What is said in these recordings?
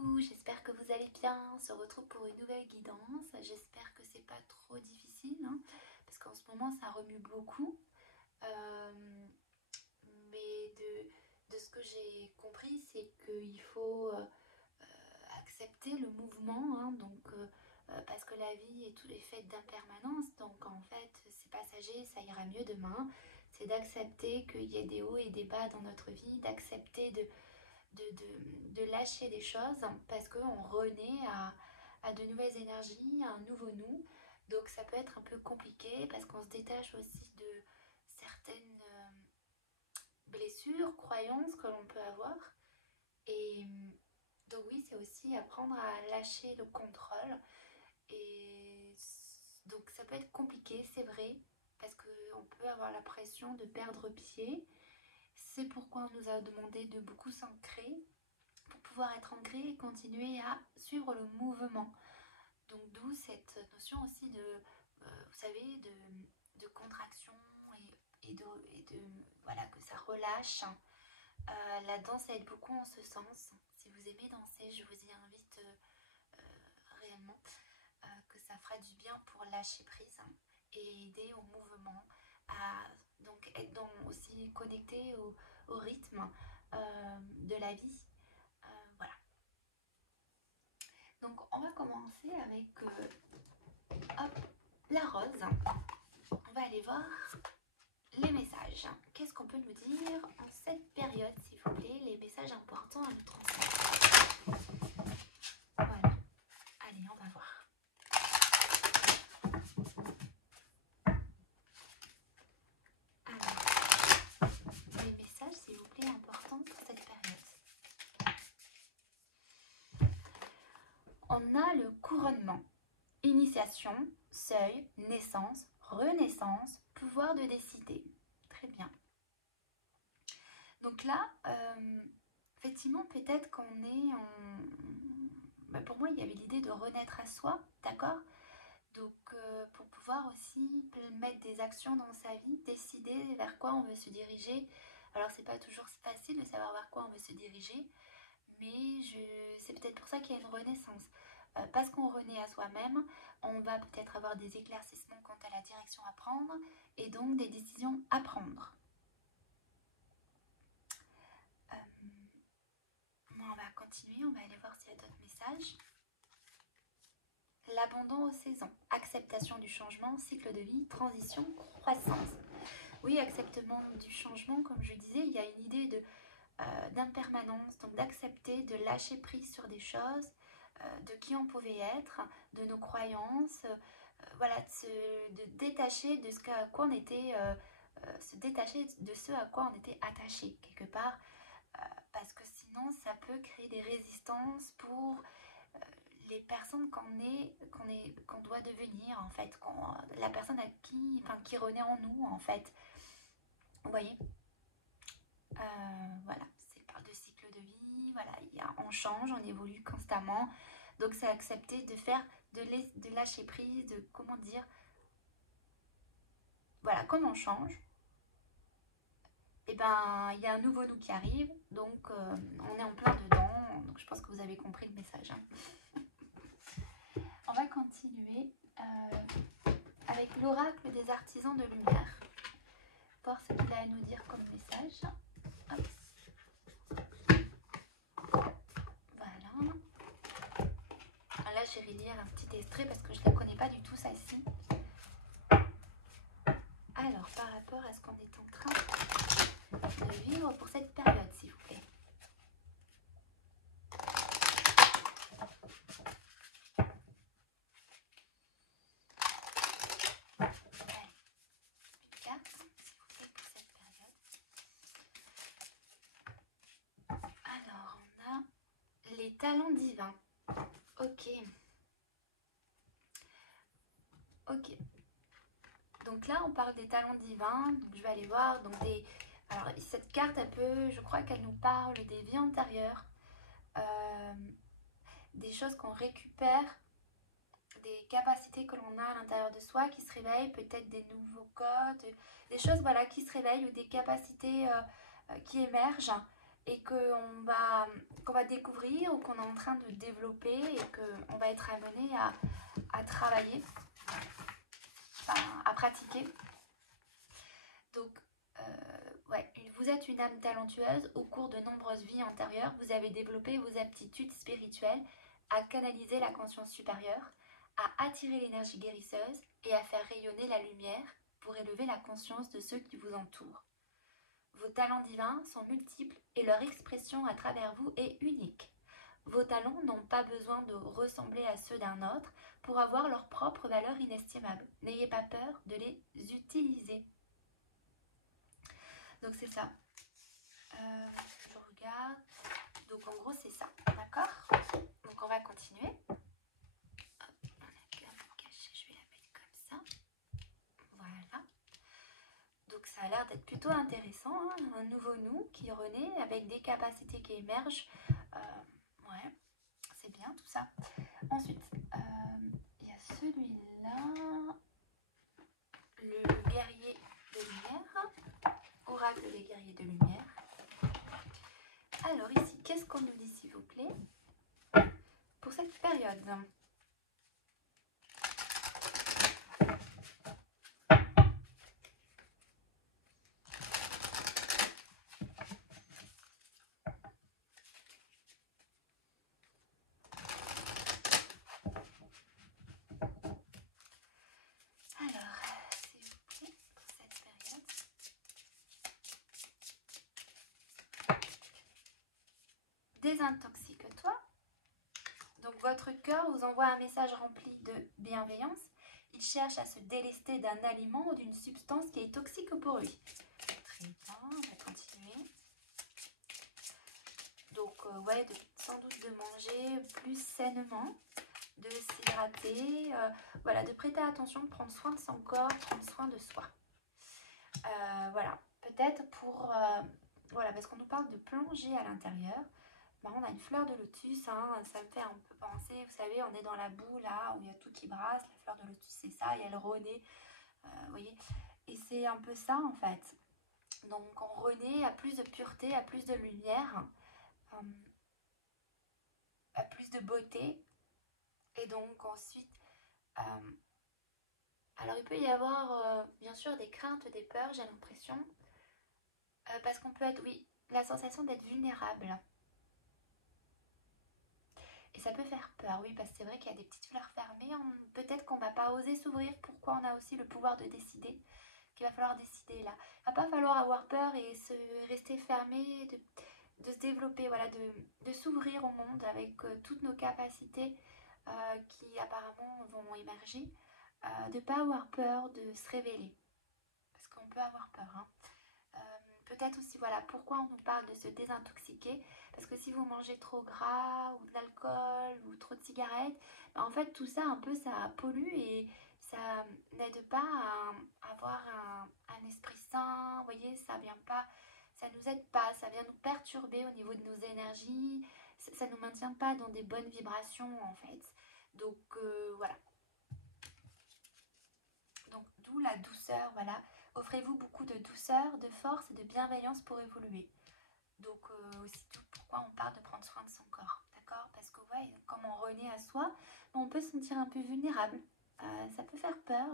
Coucou, j'espère que vous allez bien. On se retrouve pour une nouvelle guidance. J'espère que c'est pas trop difficile, hein, parce qu'en ce moment ça remue beaucoup. Euh, mais de ce que j'ai compris, c'est qu'il faut accepter le mouvement, hein, parce que la vie est faite d'impermanence, donc en fait c'est passager, ça ira mieux demain. C'est d'accepter qu'il y ait des hauts et des bas dans notre vie, d'accepter de lâcher des choses parce qu'on renaît à de nouvelles énergies, à un nouveau nous. Donc ça peut être un peu compliqué parce qu'on se détache aussi de certaines blessures, croyances que l'on peut avoir. Et donc oui, c'est aussi apprendre à lâcher le contrôle. Et donc ça peut être compliqué, c'est vrai, parce qu'on peut avoir la pression de perdre pied. C'est pourquoi on nous a demandé de beaucoup s'ancrer pour pouvoir être ancré et continuer à suivre le mouvement. Donc d'où cette notion aussi vous savez, de contraction voilà, que ça relâche. La danse aide beaucoup en ce sens. Si vous aimez danser, je vous y invite réellement, que ça fera du bien pour lâcher prise et aider au mouvement, à donc être aussi connecté au rythme de la vie. Voilà. Donc on va commencer avec la rose. On va aller voir les messages. Qu'est-ce qu'on peut nous dire en cette période, s'il vous plaît, les messages importants à nous transmettre. Voilà. Allez, on va voir. Alors, les messages, s'il vous plaît, importants pour cette période. On a le couronnement. Initiation, seuil, naissance, renaissance, pouvoir de décider. Très bien. Donc là, effectivement, peut-être qu'on est en... pour moi, il y avait l'idée de renaître à soi, d'accord? Donc, pour pouvoir aussi mettre des actions dans sa vie, décider vers quoi on veut se diriger. Alors, c'est pas toujours facile de savoir vers quoi on veut se diriger, mais c'est peut-être pour ça qu'il y a une renaissance. Parce qu'on renaît à soi-même, on va peut-être avoir des éclaircissements quant à la direction à prendre et donc des décisions à prendre. On va continuer, on va aller voir s'il y a d'autres messages. L'abandon aux saisons, acceptation du changement, cycle de vie, transition, croissance. Oui, acceptement du changement, comme je disais, il y a une idée d'impermanence, donc d'accepter, de lâcher prise sur des choses, de qui on pouvait être, de nos croyances, voilà, de détacher de ce à quoi on était, se détacher de ce à quoi on était attaché quelque part, parce que sinon ça peut créer des résistances pour les personnes qu'on doit devenir en fait, la personne qui renaît en nous en fait. Vous voyez, voilà, c'est parle de cycle de vie, voilà, on change, on évolue constamment, donc c'est accepter de faire, de lâcher prise, de comment dire, voilà, comme on change, et ben il y a un nouveau nous qui arrive, donc on est en plein dedans, donc je pense que vous avez compris le message. On va continuer avec l'oracle des artisans de lumière. Voir ce qu'il a à nous dire comme message. Hop. Voilà. Là, je vais lire un petit extrait parce que je ne la connais pas du tout, celle-ci. Alors, par rapport à ce qu'on est en train de vivre pour cette période, s'il vous plaît. Les talents divins. Ok. Donc là, on parle des talents divins. Donc je vais aller voir. Donc alors cette carte, je crois qu'elle nous parle des vies antérieures, des choses qu'on récupère, des capacités que l'on a à l'intérieur de soi qui se réveillent, peut-être des nouveaux codes, des choses voilà qui se réveillent ou des capacités qui émergent et qu'on va découvrir ou qu'on est en train de développer et qu'on va être amené à travailler, enfin, à pratiquer. Donc, ouais, vous êtes une âme talentueuse. Au cours de nombreuses vies antérieures, vous avez développé vos aptitudes spirituelles à canaliser la conscience supérieure, à attirer l'énergie guérisseuse et à faire rayonner la lumière pour élever la conscience de ceux qui vous entourent. Vos talents divins sont multiples et leur expression à travers vous est unique. Vos talents n'ont pas besoin de ressembler à ceux d'un autre pour avoir leur propre valeur inestimable. N'ayez pas peur de les utiliser. Donc c'est ça. Je regarde. Donc en gros c'est ça. D'accord? Donc on va continuer. Hop, on a qu'à vous cacher. Je vais la mettre comme ça. Voilà. Donc ça a l'air d'être plutôt intéressant. Hein, un nouveau nous qui renaît avec des capacités qui émergent. Ouais, c'est bien tout ça. Ensuite, il y a celui-là. Le guerrier de lumière. Oracle des guerriers de lumière. Alors ici, qu'est-ce qu'on nous dit s'il vous plaît pour cette période? Alors, s'il vous plaît, pour cette période. Désintoxique-toi. Donc votre cœur vous envoie un message rempli de bienveillance. Il cherche à se délester d'un aliment ou d'une substance qui est toxique pour lui. Très bien, on va continuer. Donc ouais, sans doute de manger plus sainement, de s'hydrater, voilà, de prêter attention, de prendre soin de son corps, prendre soin de soi. Voilà, peut-être pour, voilà, parce qu'on nous parle de plonger à l'intérieur. Ben, on a une fleur de lotus, hein, ça me fait un peu penser, vous savez, on est dans la boue là, où il y a tout qui brasse, la fleur de lotus c'est ça, il y a le renaît, vous voyez, et c'est un peu ça en fait. Donc on renaît à plus de pureté, à plus de lumière, à plus de beauté, et donc ensuite, alors il peut y avoir bien sûr des craintes, des peurs, j'ai l'impression, parce qu'on peut être, oui, la sensation d'être vulnérable. Et ça peut faire peur, oui, parce que c'est vrai qu'il y a des petites fleurs fermées. Peut-être qu'on ne va pas oser s'ouvrir. Pourquoi on a aussi le pouvoir de décider, qu'il va falloir décider là. Il ne va pas falloir avoir peur et rester fermé, de se développer, voilà, de s'ouvrir au monde avec toutes nos capacités qui apparemment vont émerger. De ne pas avoir peur de se révéler. Parce qu'on peut avoir peur, hein. Peut-être aussi, voilà, pourquoi on nous parle de se désintoxiquer. Parce que si vous mangez trop gras ou de l'alcool ou trop de cigarettes, ben en fait tout ça un peu ça pollue et ça n'aide pas à avoir un esprit sain. Vous voyez, ça vient pas, ça nous aide pas, ça vient nous perturber au niveau de nos énergies. Ça nous maintient pas dans des bonnes vibrations en fait. Donc voilà. Donc d'où la douceur, voilà. Offrez-vous beaucoup de douceur, de force et de bienveillance pour évoluer. Donc aussi tout pourquoi on parle de prendre soin de son corps, d'accord? Parce que ouais, comme on renaît à soi, on peut se sentir un peu vulnérable. Ça peut faire peur.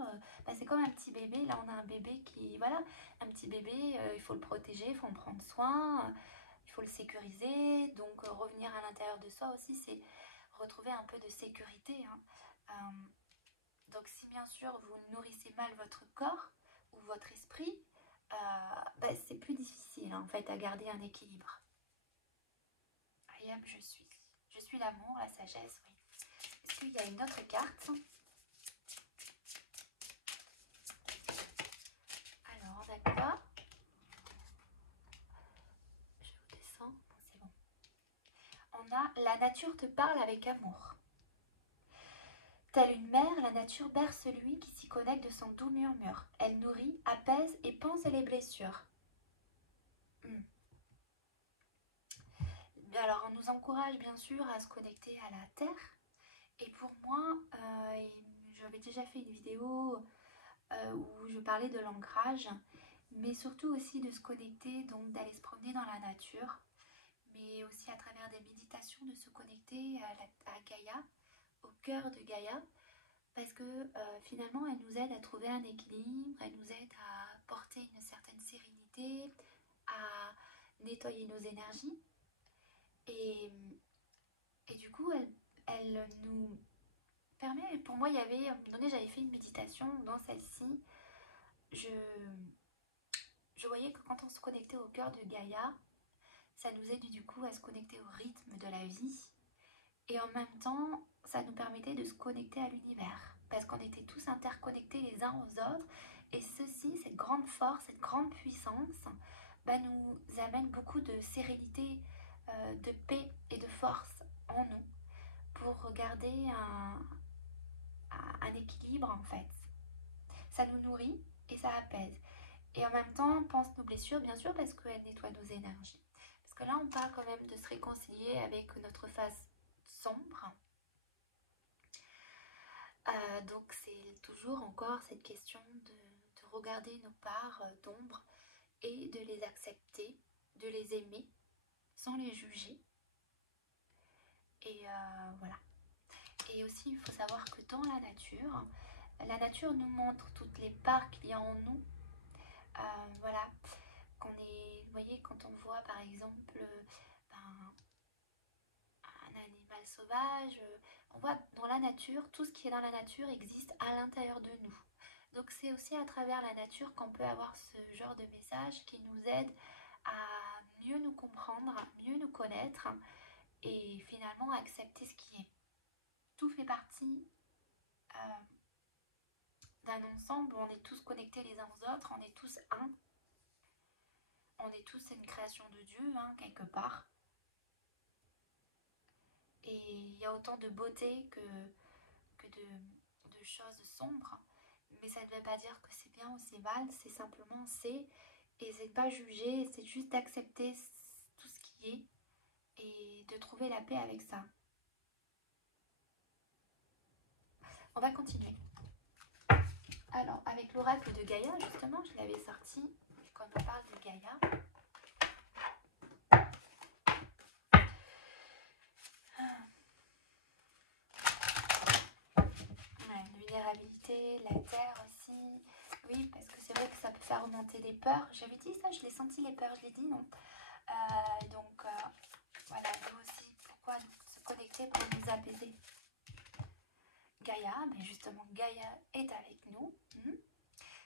C'est comme un petit bébé. Là, on a un bébé qui, voilà, un petit bébé, il faut le protéger, il faut en prendre soin, il faut le sécuriser. Donc revenir à l'intérieur de soi aussi, c'est retrouver un peu de sécurité, hein. Donc si bien sûr vous nourrissez mal votre corps ou votre esprit, c'est plus difficile en fait à garder un équilibre. I am, je suis. Je suis l'amour, la sagesse, oui. Est-ce qu'il y a une autre carte? Alors, on a quoi? Je vous descends. Bon, c'est bon. On a la nature te parle avec amour. Telle une mère, la nature berce celui qui s'y connecte de son doux murmure. Elle nourrit, apaise et pense les blessures. Alors, on nous encourage bien sûr à se connecter à la terre. Et pour moi, j'avais déjà fait une vidéo où je parlais de l'ancrage, mais surtout aussi de se connecter, donc d'aller se promener dans la nature mais aussi à travers des méditations de se connecter à Gaïa, au cœur de Gaïa, parce que finalement elle nous aide à trouver un équilibre, elle nous aide à porter une certaine sérénité, à nettoyer nos énergies et, et du coup elle nous permet, pour moi il y avait, à un moment donné j'avais fait une méditation, dans celle-ci je voyais que quand on se connectait au cœur de Gaïa, ça nous aide du coup à se connecter au rythme de la vie et en même temps ça nous permettait de se connecter à l'univers parce qu'on était tous interconnectés les uns aux autres et ceci, cette grande force, cette grande puissance nous amène beaucoup de sérénité, de paix et de force en nous pour garder un équilibre en fait. Ça nous nourrit et ça apaise. Et en même temps, on pense nos blessures, bien sûr, parce qu'elles nettoient nos énergies. Parce que là, on parle quand même de se réconcilier avec notre face sombre. Donc, c'est toujours encore cette question de regarder nos parts d'ombre et de les accepter, de les aimer, sans les juger. Et voilà. Et aussi, il faut savoir que dans la nature nous montre toutes les parts qu'il y a en nous. Voilà, vous voyez, quand on voit par exemple un animal sauvage, on voit dans la nature, tout ce qui est dans la nature existe à l'intérieur de nous. Donc c'est aussi à travers la nature qu'on peut avoir ce genre de message qui nous aide à mieux nous comprendre, mieux nous connaître et finalement accepter ce qui est. Tout fait partie d'un ensemble où on est tous connectés les uns aux autres, on est tous un. On est tous une création de Dieu, quelque part. Et il y a autant de beauté que de choses sombres. Mais ça ne veut pas dire que c'est bien ou c'est mal, c'est simplement c'est. Et c'est de pas juger, c'est juste d'accepter tout ce qui est et de trouver la paix avec ça. On va continuer. Alors, avec l'oracle de Gaïa, justement, je l'avais sorti quand on parle de Gaïa. Vulnérabilité, la terre aussi. Oui, parce que c'est vrai que ça peut faire remonter les peurs. J'avais dit ça, je l'ai senti les peurs, je l'ai dit, non. Donc, voilà, nous aussi, pourquoi se connecter pour nous apaiser. Gaïa, mais justement, Gaïa est avec nous.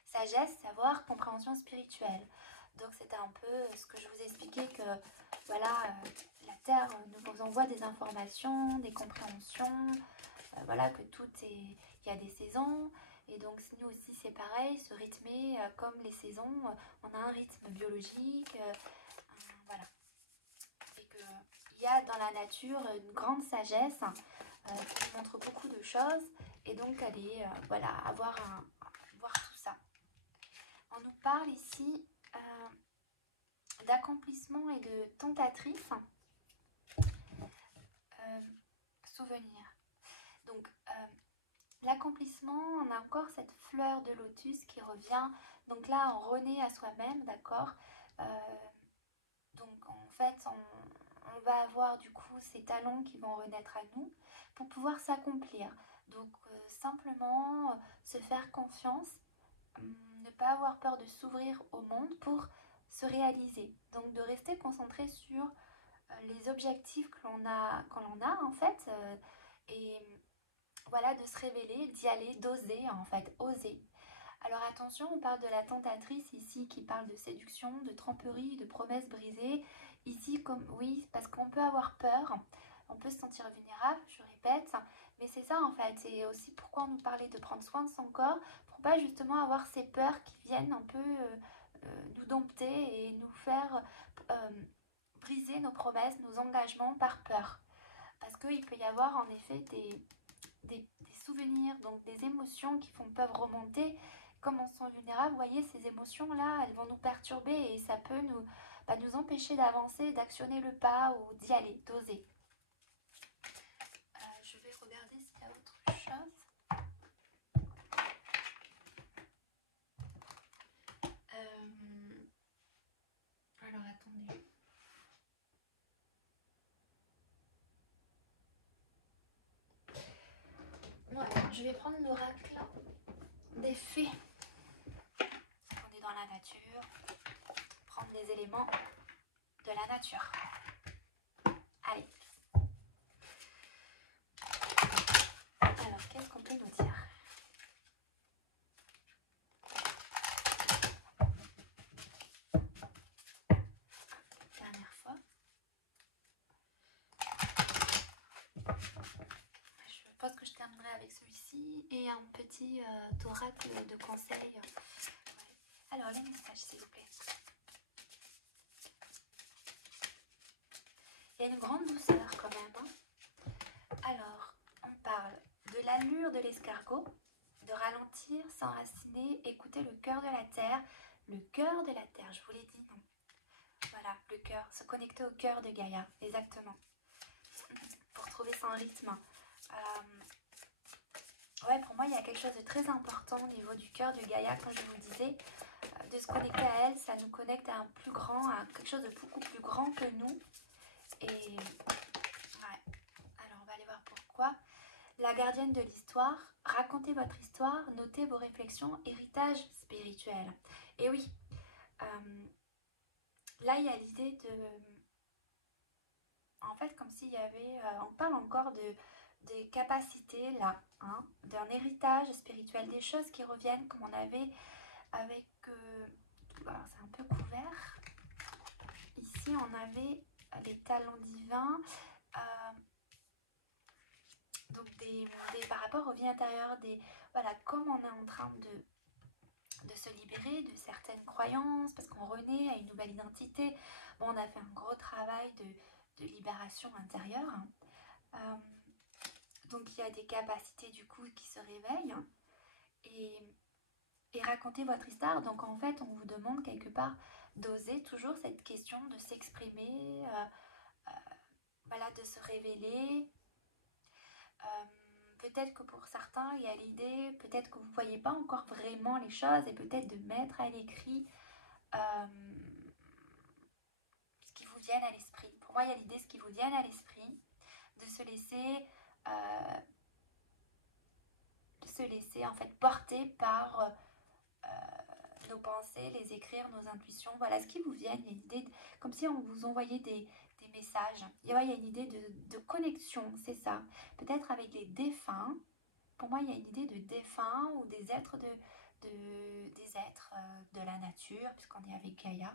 Sagesse, savoir, compréhension spirituelle. Donc, c'était un peu ce que je vous expliquais que, voilà, la Terre nous envoie des informations, des compréhensions, voilà, que tout est... Il y a des saisons, et donc nous aussi c'est pareil, se rythmer comme les saisons, on a un rythme biologique, voilà. Et qu'il y a dans la nature une grande sagesse qui montre beaucoup de choses, et donc aller, voilà, voir tout ça. On nous parle ici d'accomplissement et de tentatrice, souvenir. Donc, l'accomplissement, on a encore cette fleur de lotus qui revient. Donc là, on renaît à soi-même, d'accord. Donc en fait, on va avoir du coup ces talents qui vont renaître à nous pour pouvoir s'accomplir. Donc simplement se faire confiance, ne pas avoir peur de s'ouvrir au monde pour se réaliser. Donc de rester concentré sur les objectifs que l'on a en fait et voilà, de se révéler, d'y aller, d'oser en fait, oser. Alors attention, on parle de la tentatrice ici qui parle de séduction, de tromperie, de promesses brisées. Ici, comme oui, parce qu'on peut avoir peur, on peut se sentir vulnérable, je répète, mais c'est ça en fait. Et aussi pourquoi on nous parlait de prendre soin de son corps, pour pas justement avoir ces peurs qui viennent un peu nous dompter et nous faire briser nos promesses, nos engagements par peur. Parce qu'il peut y avoir en effet des souvenirs, donc des émotions qui peuvent remonter. Comme on se sent vulnérable, vous voyez, ces émotions-là, elles vont nous perturber et ça peut nous empêcher d'avancer, d'actionner le pas ou d'y aller, d'oser. Je vais regarder s'il y a autre chose. Alors, attendez. vais prendre l'oracle des fées. On est dans la nature. Prendre les éléments de la nature. Allez. Alors, qu'est-ce qu'on peut nous dire? Dernière fois. Je pense que je terminerai avec celui-ci et un petit oracle de conseil. Alors, les messages, s'il vous plaît. Il y a une grande douceur quand même. Hein. Alors, on parle de l'allure de l'escargot, de ralentir, s'enraciner, écouter le cœur de la terre. Le cœur de la terre, je vous l'ai dit, non? Voilà, le cœur, se connecter au cœur de Gaïa, exactement. Pour trouver son rythme. Ouais, pour moi, il y a quelque chose de très important au niveau du cœur de Gaïa, comme je vous disais. De se connecter à elle, ça nous connecte à un plus grand, à quelque chose de beaucoup plus grand que nous. Et ouais, alors on va aller voir pourquoi. La gardienne de l'histoire, racontez votre histoire, notez vos réflexions, héritage spirituel. Et oui, là il y a l'idée de... En fait, comme s'il y avait... on parle encore des capacités là, hein, d'un héritage spirituel, des choses qui reviennent comme on avait avec... alors c'est un peu couvert. Ici on avait les talents divins. Donc par rapport au vie intérieure, voilà, comme on est en train de se libérer de certaines croyances, parce qu'on renaît à une nouvelle identité. Bon, on a fait un gros travail de libération intérieure. Donc il y a des capacités du coup qui se réveillent. Et raconter votre histoire. Donc en fait, on vous demande quelque part d'oser toujours cette question de s'exprimer, voilà, de se révéler. Peut-être que pour certains, il y a l'idée, peut-être que vous ne voyez pas encore vraiment les choses et peut-être de mettre à l'écrit ce qui vous vient à l'esprit. Pour moi, il y a l'idée, ce qui vous vient à l'esprit, de se laisser en fait porter par nos pensées, les écrire, nos intuitions. Voilà ce qui vous vient. Il y a l'idée, comme si on vous envoyait des messages. Il y a une idée de connexion, c'est ça. Peut-être avec les défunts. Pour moi, il y a une idée de défunts ou des êtres de la nature, puisqu'on est avec Gaïa.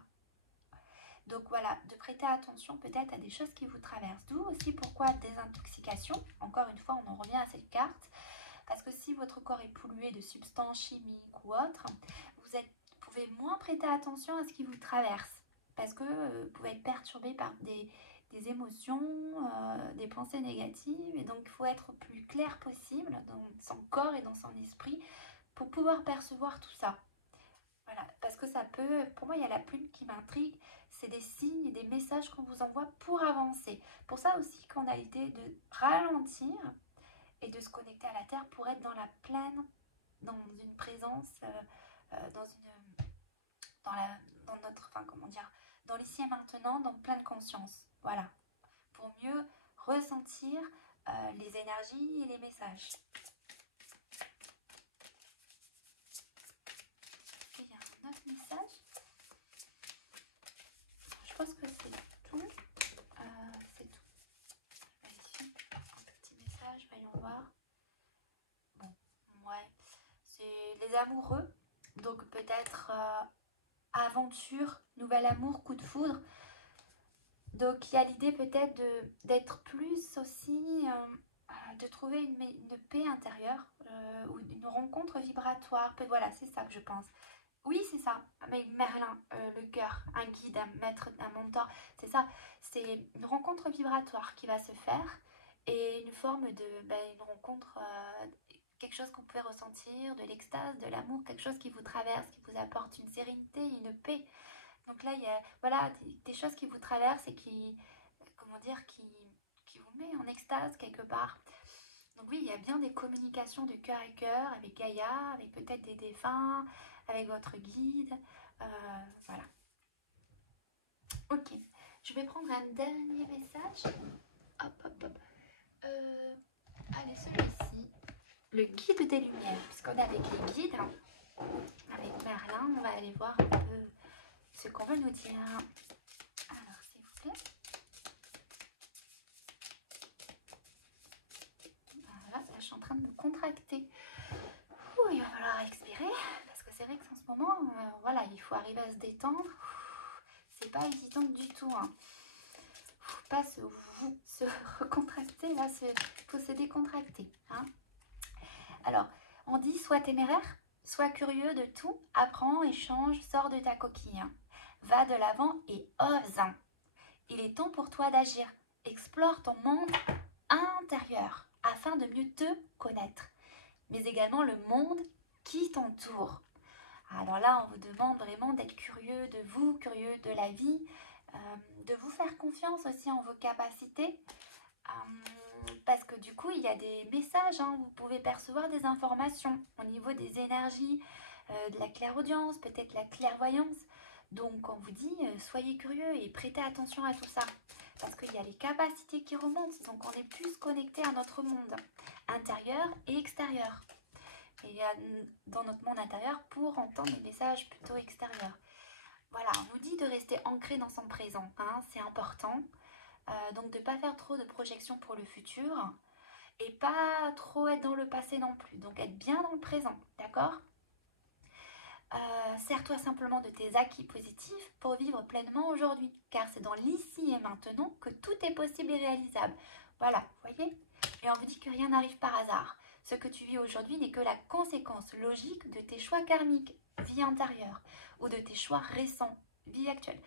Donc voilà, de prêter attention peut-être à des choses qui vous traversent. D'où aussi pourquoi désintoxication. Encore une fois, on en revient à cette carte. Parce que si votre corps est pollué de substances chimiques ou autres, vous pouvez moins prêter attention à ce qui vous traverse. Parce que vous pouvez être perturbé par des émotions, des pensées négatives. Et donc, il faut être plus clair possible dans son corps et dans son esprit pour pouvoir percevoir tout ça. Voilà, parce que ça peut... Pour moi, il y a la plume qui m'intrigue. C'est des signes, des messages qu'on vous envoie pour avancer. Pour ça aussi qu'on a l'idée de ralentir et de se connecter à la terre pour être dans la pleine, dans une présence, dans notre, enfin comment dire, dans l'ici et maintenant, dans pleine conscience. Voilà, pour mieux ressentir les énergies et les messages. Et il y a un autre message. Je pense que c'est tout. C'est tout. Ici, un petit message, voyons voir. Bon, ouais, c'est les amoureux. Donc peut-être aventure, nouvel amour, coup de foudre. Donc il y a l'idée peut-être d'être plus aussi, de trouver une paix intérieure ou une rencontre vibratoire. Voilà, c'est ça que je pense. Oui, c'est ça, avec Merlin, le cœur, un guide, un maître, un mentor, c'est ça. C'est une rencontre vibratoire qui va se faire et une forme une rencontre, quelque chose que vous pouvez ressentir, de l'extase, de l'amour, quelque chose qui vous traverse, qui vous apporte une sérénité, une paix. Donc là, il y a voilà, des choses qui vous traversent et qui vous met en extase quelque part. Donc oui, il y a bien des communications de cœur à cœur avec Gaïa, avec peut-être des défunts, avec votre guide. Voilà. Ok, je vais prendre un dernier message. Hop, hop, hop. Allez, celui-ci. le guide des lumières, puisqu'on est avec les guides, hein, avec Merlin, on va aller voir un peu ce qu'on veut nous dire. Alors, s'il vous plaît. Voilà, là, je suis en train de me contracter. Ouh, il va falloir expirer, parce que c'est vrai qu'en ce moment, voilà, il faut arriver à se détendre. C'est pas évident du tout, hein. Faut pas se recontracter, là, faut se décontracter, hein. Alors, on dit sois téméraire, sois curieux de tout, apprends, échange, sors de ta coquille, hein. Va de l'avant et ose. Il est temps pour toi d'agir. Explore ton monde intérieur afin de mieux te connaître, mais également le monde qui t'entoure. Alors là, on vous demande vraiment d'être curieux de vous, curieux de la vie, de vous faire confiance aussi en vos capacités, parce que du coup, il y a des messages, hein, vous pouvez percevoir des informations au niveau des énergies, de la clairaudience, peut-être la clairvoyance. Donc on vous dit, soyez curieux et prêtez attention à tout ça, parce qu'il y a les capacités qui remontent, donc on est plus connecté à notre monde intérieur et extérieur. Et dans notre monde intérieur pour entendre les messages plutôt extérieurs. Voilà, on vous dit de rester ancré dans son présent, hein, c'est important. Donc de ne pas faire trop de projections pour le futur et pas trop être dans le passé non plus. Donc être bien dans le présent, d'accord? Sers-toi simplement de tes acquis positifs pour vivre pleinement aujourd'hui, car c'est dans l'ici et maintenant que tout est possible et réalisable. Voilà, vous voyez? Et on vous dit que rien n'arrive par hasard. Ce que tu vis aujourd'hui n'est que la conséquence logique de tes choix karmiques, vie antérieure, ou de tes choix récents, vie actuelle.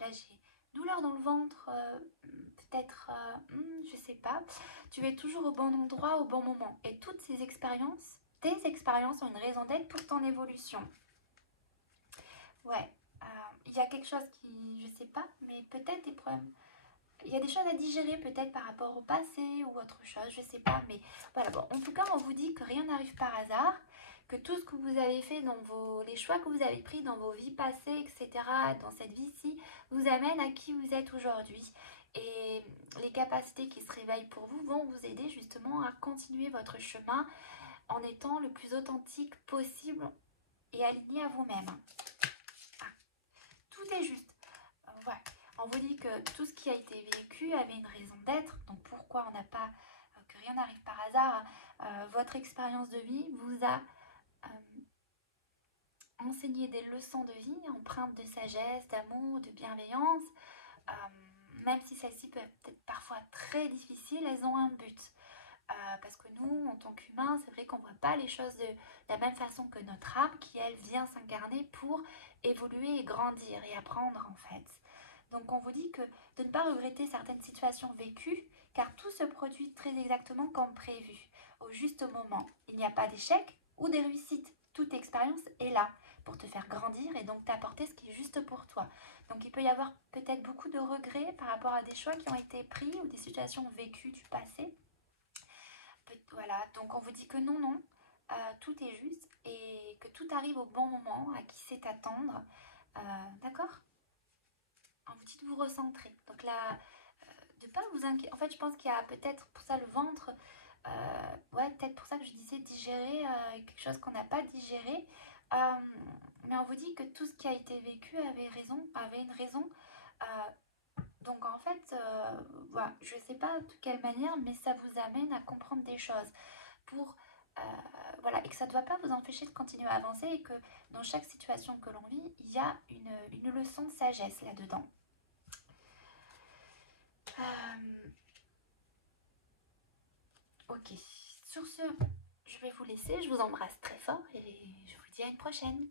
Là, j'ai douleur dans le ventre, peut-être, je sais pas. Tu es toujours au bon endroit, au bon moment. Et toutes ces expériences, tes expériences ont une raison d'être pour ton évolution. Ouais, il y a quelque chose qui, je sais pas, mais peut-être des problèmes. Il y a des choses à digérer peut-être par rapport au passé ou autre chose, je sais pas, mais voilà. Bon, en tout cas, on vous dit que rien n'arrive par hasard, que tout ce que vous avez fait dans les choix que vous avez pris dans vos vies passées, etc., dans cette vie-ci, vous amènent à qui vous êtes aujourd'hui. Et les capacités qui se réveillent pour vous vont vous aider justement à continuer votre chemin en étant le plus authentique possible et aligné à vous-même. Tout est juste. Voilà. On vous dit que tout ce qui a été vécu avait une raison d'être. Donc pourquoi on n'a pas, que rien n'arrive par hasard. Votre expérience de vie vous a enseigné des leçons de vie empreintes de sagesse, d'amour, de bienveillance. Même si celles-ci peuvent être parfois très difficiles, elles ont un but. Parce que nous, en tant qu'humains, c'est vrai qu'on ne voit pas les choses de la même façon que notre âme qui, elle, vient s'incarner pour évoluer et grandir et apprendre en fait. Donc on vous dit que de ne pas regretter certaines situations vécues, car tout se produit très exactement comme prévu, au juste moment. Il n'y a pas d'échec ou des réussites. Toute expérience est là pour te faire grandir et donc t'apporter ce qui est juste pour toi. Donc il peut y avoir peut-être beaucoup de regrets par rapport à des choix qui ont été pris ou des situations vécues du passé. Voilà, donc on vous dit que non, tout est juste et que tout arrive au bon moment, à qui sait attendre. D'accord? On vous dit de vous recentrer. Donc là, de pas vous inquiéter. En fait, je pense qu'il y a peut-être pour ça le ventre. Ouais, peut-être pour ça que je disais digérer quelque chose qu'on n'a pas digéré. Mais on vous dit que tout ce qui a été vécu avait une raison. Donc en fait, voilà, je ne sais pas de quelle manière, mais ça vous amène à comprendre des choses pour voilà, et que ça ne doit pas vous empêcher de continuer à avancer et que dans chaque situation que l'on vit, il y a une leçon de sagesse là-dedans. Ok, sur ce, je vais vous laisser, je vous embrasse très fort et je vous dis à une prochaine.